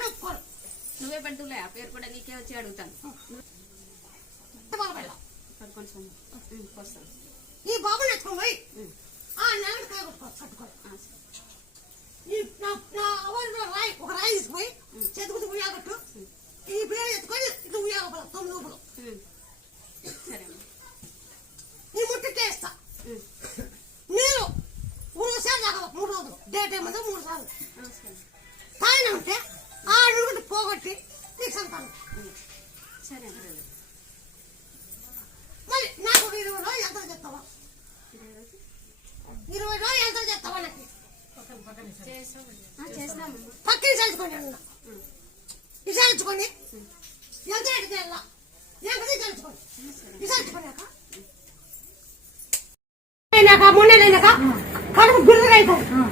అంటే ఒప్పుకోరు. నువ్వే పెడుతులే ఆ పేరు కూడా నీకే వచ్చి అడుగుతాను. ఈ బాబుని ఎత్తుకొని పోయి నెలకి కాయ కట్టుకోవాలి. రాయి ఒక రాయి తీసుకుపోయి చేతుకుని ఉయ్యాగట్టు ఈ పేరు ఎత్తుకొని ఇది ఉయ్యాగ 9 రూపాయలు నీ ముట్టికే ఇస్తా. నీరు 3 సార్లు తాగ 3 రోజులు డే టైం అంతా 3 సార్లు తాగిన ఉంటే ఆ అడుగుంటే పోగొట్టి నీకు సంతానం. మరి నాకు 20 రోజులు ఎంత చేస్తావా? 20 రోజులు ఎంత చేస్తావా? నాకు పక్కన చల్చుకోండి అన్న విచారించుకోండి ఎంత రేటు వెళ్ళా చల్చుకోండి విచారించుకోలేక మొన్న కడుపు గుర్రగా అయిపోయింది.